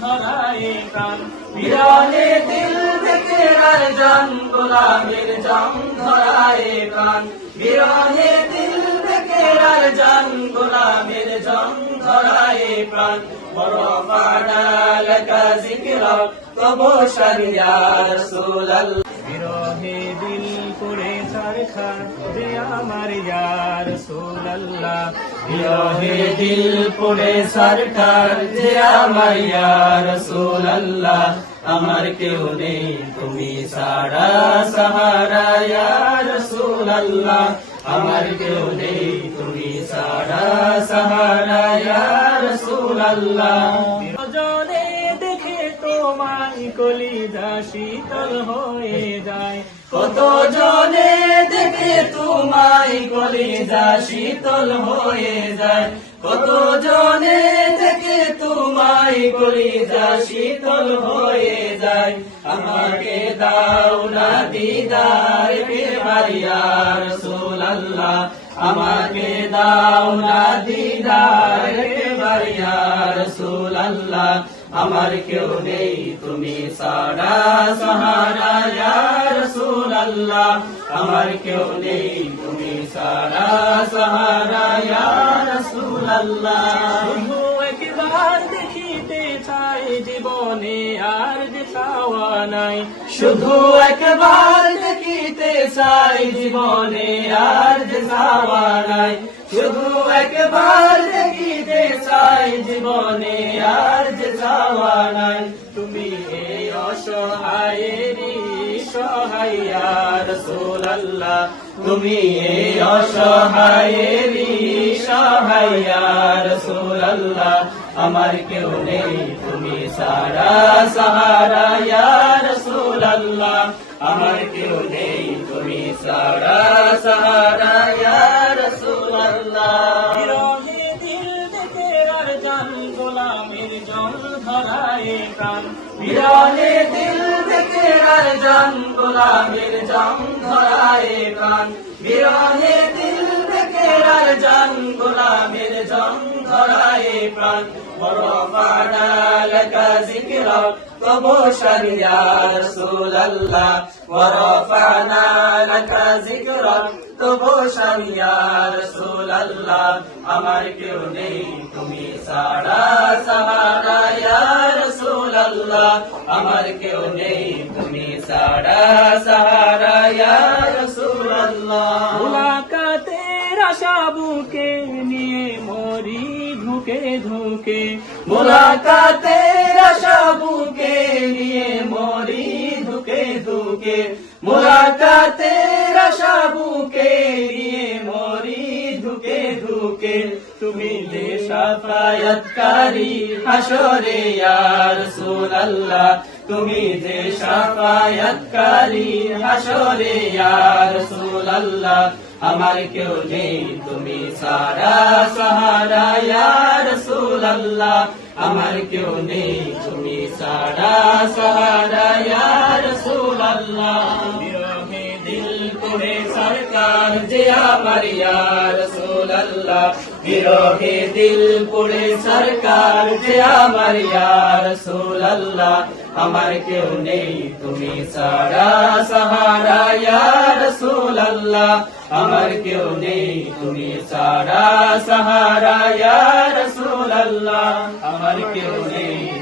ধরায় প্রাণ। বিরলে দিল থেকে আর জান গোলামের জাম ধরায় প্রাণ। বিরলে দিল থেকে আর জান গোলামের জাম ধরায় প্রাণ। বড় পাড়ালকা জিকির তবু সারিয়া রাসূলুল্লাহ। বিরহে দিল করে সারখার যে আমার ইয়ার সোল্লাহ বিরহে দিল পড়ে সরকার যে আমার ইয়া রাসূলুল্লাহ। আমার কেউ নেই, তুমি সারা সাহারা ইয়া রাসূলুল্লাহ। আমার কেউ নেই, তুমি সারা সাহারা ইয়া রাসূলুল্লাহ। জনে দেখে তোমায় কলিজা শীতল হয়ে যায়। কত জনে কলিজা শীতল হয়ে যায়। কত জনে দেখে তোমায় কলিজা শীতল হয়ে যায়। আমাকে দাও না দিদার কে রাসূলুল্লাহ। আমাকে দাও না দিদার কে রাসূলুল্লাহ আমার কেউ নেই তুমি সারা সাহারা ইয়া রাসূলুল্লাহ। আমার কেউ নেই তুমি সারা সাহারা দেখিতে চাই জীবনে আর যে চাওয়া নাই। শুধু একবার দেখিতে চাই জীবনে আর যে যাওয়া নাই। শুধু একবার চাই জীবনে আর যে যাওয়া নাই, তুমি এই অসহায়েরই সহায়ার সোল্লাহ তুমি এই অসহায়েরই সহায়া রাসূলুল্লাহ। আমার কেউ নেই, তুমি সারা সাহারা রাসূলুল্লাহ। আমার কেউ নেই, তুমি সারা বিরলে দিল দেখে আর জান, গোলামের জাম ধরায় প্রাণ। বিরলে দিল দেখে আর জান, গোলামের জাম ধরায় প্রাণ। পাড়াল কা জিকির, তবু সারিয়া রাসূলুল্লাহ। বড় পাড়াল কা জিকির তবু রাসূলুল্লাহ আমার কেউ নেই। তুমি সারা আমার কেউ নেই। তুমি সারা সাহারা রাসূলুল্লাহ। মুলাকাতের আশা বুকে নিয়ে মরি ধুকে ধুকে মুলাকাতের আশা বুকে নিয়ে মরি ধুকে ধুকে মুলাকাতের বুকে নিয়ে মরি, ধুকে ধুকে। তুমি যে হাসরে ইয়া রাসূলুল্লাহ, তুমি যে হাসরে ইয়া রাসূলুল্লাহ, আমার কেউ নেই, তুমি সারা সাহারা ইয়া রাসূলুল্লাহ, আমার কেউ নেই, তুমি সারা সাহারা ইয়া রাসূলুল্লাহ। বিরহে দিল করে সরকার যে আমার ইয়া রাসূলুল্লাহ বিরহে দিল পড়ে সরকার যে আমার ইয়া রাসূলুল্লাহ আমার কেউ নেই তুমি সারা সাহারা ইয়া রাসূলুল্লাহ আমার কেউ নেই তুমি সারা সাহারা ইয়া রাসূলুল্লাহ আমার কেউ নেই তুমি সারা